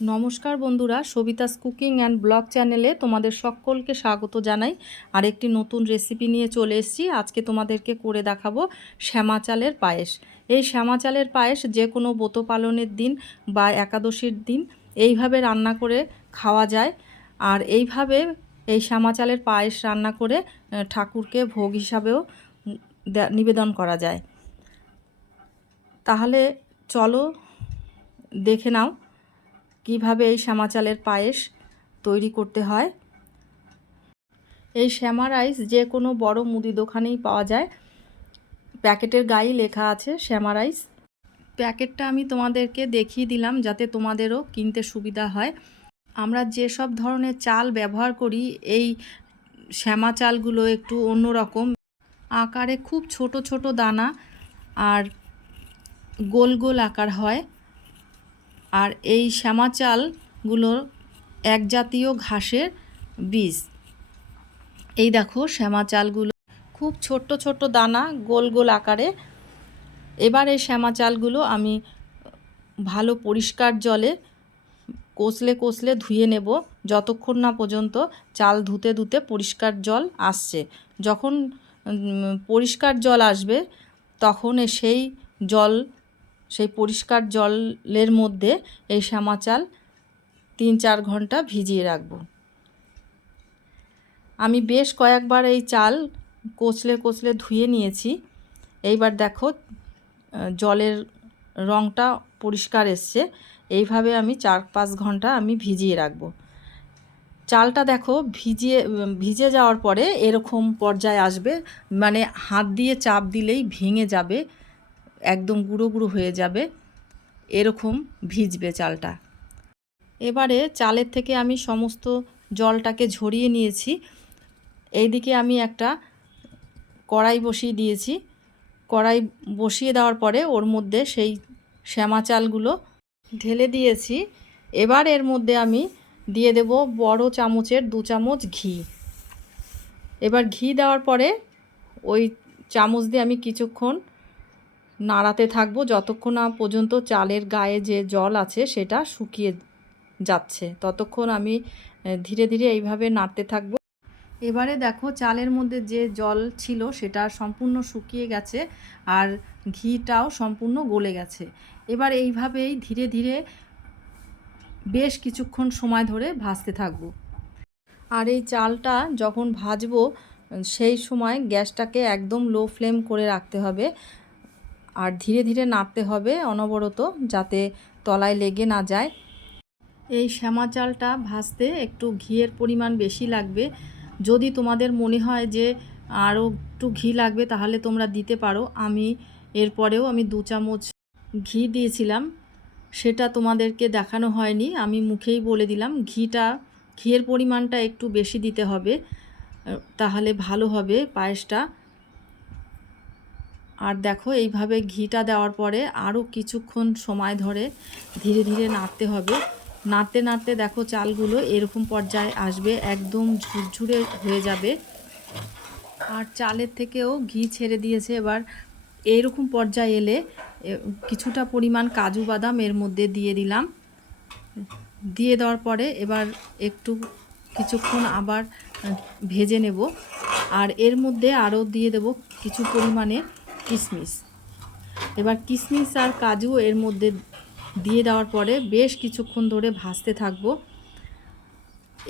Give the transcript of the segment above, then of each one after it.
নমস্কার বন্ধুরা, সবিতাস cooking and blog চ্যানেলে তোমাদের সকলকে স্বাগত জানাই। আরেকটি নতুন রেসিপি নিয়ে চলে এসেছি। আজকে তোমাদেরকে করে দেখাবো শ্যামা চালের পায়েস। এই শ্যামা চালের পায়েস যে কোনো ব্রত পালনের দিন বা একাদশীর দিন এইভাবে রান্না করে খাওয়া যায়। আর এইভাবে এই শ্যামা চালের পায়েস রান্না করে ঠাকুরকে ভোগ হিসাবেও নিবেদন করা যায়। তাহলে চলো দেখে নাও কিভাবে এই শ্যামা চালের পায়েস তৈরি করতে হয়। এই শ্যামা রাইস যে কোনো বড় মুদি দোকানেই পাওয়া যায়। প্যাকেটের গায়ে লেখা আছে শ্যামা রাইস। প্যাকেটটা আমি তোমাদেরকে দেখিয়ে দিলাম যাতে তোমাদেরও কিনতে সুবিধা হয়। আমরা যেসব ধরনের চাল ব্যবহার করি, এই শ্যামা চালগুলো একটু অন্যরকম আকারে, খুব ছোট ছোট দানা আর গোল গোল আকার হয়। আর এই শ্যামা চালগুলো এক জাতীয় ঘাসের বীজ। এই দেখো শ্যামা চালগুলো খুব ছোট্ট ছোট্ট দানা, গোল গোল আকারে। এবার এই শ্যামা চালগুলো আমি ভালো পরিষ্কার জলে কষলে কষলে ধুয়ে নেব, যতক্ষণ না পর্যন্ত চাল ধুতে ধুতে পরিষ্কার জল আসছে। যখন পরিষ্কার জল আসবে তখন সেই পরিষ্কার জলের মধ্যে এই শ্যামা চাল 3-4 ঘন্টা ভিজিয়ে রাখব। আমি বেশ কয়েকবার এই চাল কষলে কষলে ধুয়ে নিয়েছি। এইবার দেখো জলের রঙটা পরিষ্কার এসছে। এইভাবে আমি 4-5 ঘন্টা আমি ভিজিয়ে রাখব। চালটা দেখো ভিজে যাওয়ার পরে এরকম পর্যায়ে আসবে, মানে হাত দিয়ে চাপ দিলেই ভেঙে যাবে, একদম গুঁড়ো গুঁড়ো হয়ে যাবে, এরকম ভিজবে চালটা। এবারে চালের থেকে আমি সমস্ত জলটাকে ঝরিয়ে নিয়েছি। এইদিকে আমি একটা কড়াই বসিয়ে দিয়েছি। কড়াই বসিয়ে দেওয়ার পরে ওর মধ্যে সেই শ্যামা চালগুলো ঢেলে দিয়েছি। এবার এর মধ্যে আমি দিয়ে দেব বড় চামচের 2 চামচ ঘি। এবার ঘি দেওয়ার পরে ওই চামচ দিয়ে আমি কিছুক্ষণ নাড়াতে থাকবো, যতক্ষণ না পর্যন্ত চালের গায়ে যে জল আছে সেটা শুকিয়ে যাচ্ছে, ততক্ষণ আমি ধীরে ধীরে এইভাবে নাড়তে থাকবো। এবারে দেখো চালের মধ্যে যে জল ছিল সেটা সম্পূর্ণ শুকিয়ে গেছে আর ঘিটাও সম্পূর্ণ গলে গেছে। এবার এইভাবেই ধীরে ধীরে বেশ কিছুক্ষণ সময় ধরে ভাজতে থাকবো। আর এই চালটা যখন ভাজবো সেই সময় গ্যাসটাকে একদম লো ফ্লেম করে রাখতে হবে আর ধীরে ধীরে নাড়তে হবে অনবরত, যাতে তলায় লেগে না যায়। এই শ্যামা চালটা ভাজতে একটু ঘিয়ের পরিমাণ বেশি লাগবে। যদি তোমাদের মনে হয় যে আরও একটু ঘি লাগবে তাহলে তোমরা দিতে পারো। আমি এরপরেও 2 চামচ ঘি দিয়েছিলাম, সেটা তোমাদেরকে দেখানো হয়নি, আমি মুখেই বলে দিলাম। ঘিয়ের পরিমাণটা একটু বেশি দিতে হবে, তাহলে ভালো হবে পায়েসটা। আর দেখো এইভাবে ঘিটা দেওয়ার পরে আরও কিছুক্ষণ সময় ধরে ধীরে ধীরে নাড়তে হবে। নাড়তে নাড়তে দেখো চালগুলো এরকম পর্যায়ে আসবে, একদম ঝুরঝুরে হয়ে যাবে আর চালের থেকেও ঘি ছেড়ে দিয়েছে। এবার এইরকম পর্যায়ে এলে কিছুটা পরিমাণ কাজু বাদাম এর মধ্যে দিয়ে দিলাম। দিয়ে দেওয়ার পরে এবার একটু কিছুক্ষণ আবার ভেজে নেব। আর এর মধ্যে আরও দিয়ে দেব কিছু পরিমাণে কিশমিশ। এবার কিশমিশ আর কাজু এর মধ্যে দিয়ে দেওয়ার পরে বেশ কিছুক্ষণ ধরে ভাজতে থাকবো।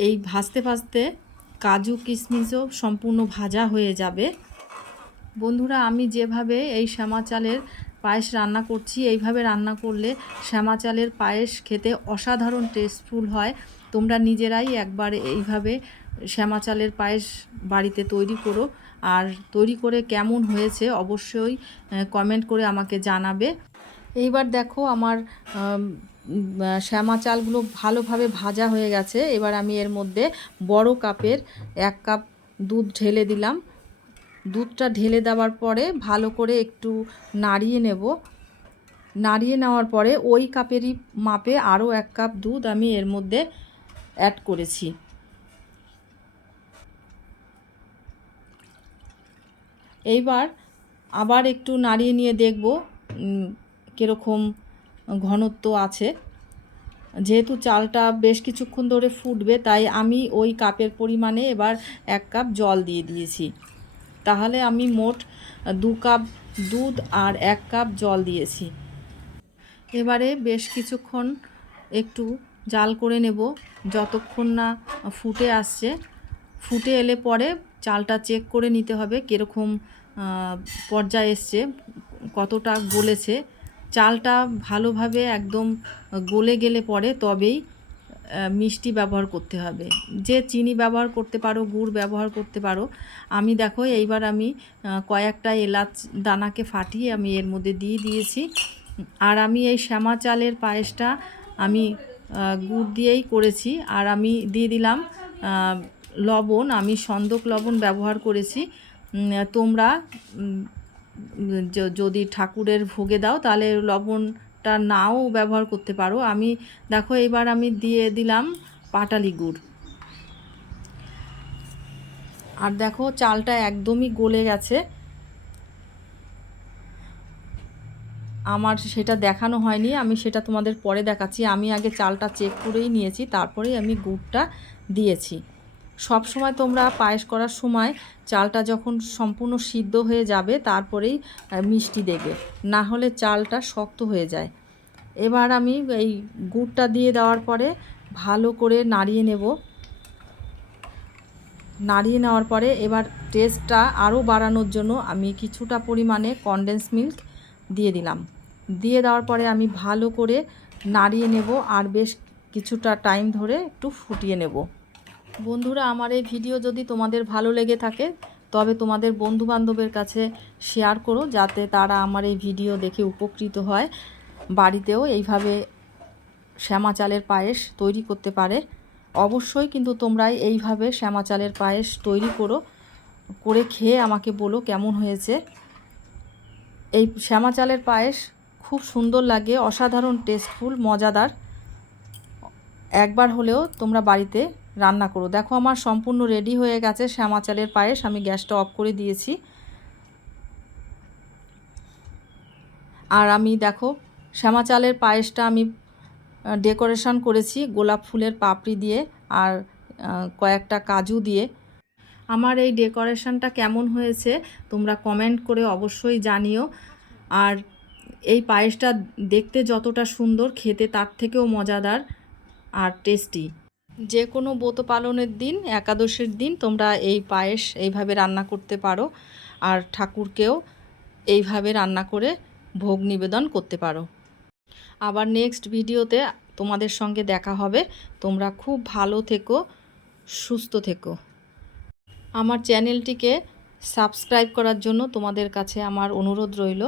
এই ভাজতে ভাজতে কাজু কিশমিশও সম্পূর্ণ ভাজা হয়ে যাবে। বন্ধুরা, আমি যেভাবে এই শ্যামা চালের পায়েস রান্না করছি, এইভাবে রান্না করলে শ্যামা চালের পায়েস খেতে অসাধারণ টেস্টফুল হয়। তোমরা নিজেরাই একবার এইভাবে শ্যামা চালের পায়েস বাড়িতে তৈরি করো, আর তৈরি করে কেমন হয়েছে অবশ্যই কমেন্ট করে আমাকে জানাবে। এইবার দেখো আমার শ্যামা চালগুলো ভালোভাবে ভাজা হয়ে গেছে। এবার আমি এর মধ্যে বড় কাপের 1 কাপ দুধ ঢেলে দিলাম। দুধটা ঢেলে দেওয়ার পরে ভালো করে একটু নাড়িয়ে নেব। নাড়িয়ে নেওয়ার পরে ওই কাপেরই মাপে আরও 1 কাপ দুধ আমি এর মধ্যে অ্যাড করেছি। এইবার আবার একটু নাড়িয়ে নিয়ে দেখব কীরকম ঘনত্ব আছে। যেহেতু চালটা বেশ কিছুক্ষণ ধরে ফুটবে, তাই আমি ওই কাপের পরিমাণে এবার 1 কাপ জল দিয়ে দিয়েছি। তাহলে আমি মোট 2 কাপ দুধ আর 1 কাপ জল দিয়েছি। এবারে বেশ কিছুক্ষণ একটু জাল করে নেব, যতক্ষণ না ফুটে আসছে। ফুটে এলে পরে চালটা চেক করে নিতে হবে কীরকম পর্যায়ে এসছে, কতটা গলেছে। চালটা ভালোভাবে একদম গলে গেলে পরে তবেই মিষ্টি ব্যবহার করতে হবে। যে চিনি ব্যবহার করতে পারো, গুড় ব্যবহার করতে পারো। আমি দেখো এইবার আমি কয়েকটা এলাচ দানাকে ফাটিয়ে আমি এর মধ্যে দিয়ে দিয়েছি। আর আমি এই শ্যামা চালের পায়েসটা আমি গুড় দিয়েই করেছি। আর আমি দিয়ে দিলাম লবণ, আমি সন্দক লবণ ব্যবহার করেছি। তোমরা যদি ঠাকুরের ভোগে দাও তাহলে লবণটা নাও ব্যবহার করতে পারো। আমি দেখো এবার আমি দিয়ে দিলাম পাটালি গুড়। আর দেখো চালটা একদমই গলে গেছে। আমার সেটা দেখানো হয়নি, আমি সেটা তোমাদের পরে দেখাচ্ছি। আমি আগে চালটা চেক করেই নিয়েছি, তারপরেই আমি গুড়টা দিয়েছি। সব সময় তোমরা পায়েস করার সময় চালটা যখন সম্পূর্ণ সিদ্ধ হয়ে যাবে তারপরেই মিষ্টি দেবে, না হলে চালটা শক্ত হয়ে যায়। এবার আমি এই গুড়টা দিয়ে দেওয়ার পরে ভালো করে নাড়িয়ে নেব। নাড়িয়ে নেওয়ার পরে এবার টেস্টটা আরও বাড়ানোর জন্য আমি কিছুটা পরিমাণে কনডেন্স মিল্ক দিয়ে দিলাম। দিয়ে দেওয়ার পরে আমি ভালো করে নাড়িয়ে নেব আর বেশ কিছুটা টাইম ধরে একটু ফুটিয়ে নেব। বন্ধুরা, আমার এই ভিডিও যদি তোমাদের ভালো লেগে থাকে তবে তোমাদের বন্ধুবান্ধবের কাছে শেয়ার করো, যাতে তারা আমার এই ভিডিও দেখে উপকৃত হয়, বাড়িতেও এইভাবে শ্যামা চালের পায়েস তৈরি করতে পারে। অবশ্যই কিন্তু তোমরা এইভাবে শ্যামা চালের পায়েস তৈরি করে খেয়ে আমাকে বলো কেমন হয়েছে। এই শ্যামা চালের পায়েস খুব সুন্দর লাগে, অসাধারণ টেস্টফুল, মজাদার। একবার হলেও তোমরা বাড়িতে রান্না করো। দেখো আমার সম্পূর্ণ রেডি হয়ে গেছে শ্যামা চালের পায়েস। আমি গ্যাসটা অফ করে দিয়েছি। আর আমি দেখো শ্যামা চালের পায়েসটা আমি ডেকোরেশন করেছি গোলাপ ফুলের পাপড়ি দিয়ে আর কয়েকটা কাজু দিয়ে। আমার এই ডেকোরেশনটা কেমন হয়েছে তোমরা কমেন্ট করে অবশ্যই জানিও। আর এই পায়েসটা দেখতে যতটা সুন্দর, খেতে তার থেকেও মজাদার আর টেস্টি। যে কোনো ব্রত পালনের দিন, একাদশীর দিন তোমরা এই পায়েস এইভাবে রান্না করতে পারো আর ঠাকুরকেও এইভাবে রান্না করে ভোগ নিবেদন করতে পারো। আবার নেক্সট ভিডিওতে তোমাদের সঙ্গে দেখা হবে। তোমরা খুব ভালো থেকো, সুস্থ থেকো। আমার চ্যানেলটিকে সাবস্ক্রাইব করার জন্য তোমাদের কাছে আমার অনুরোধ রইল।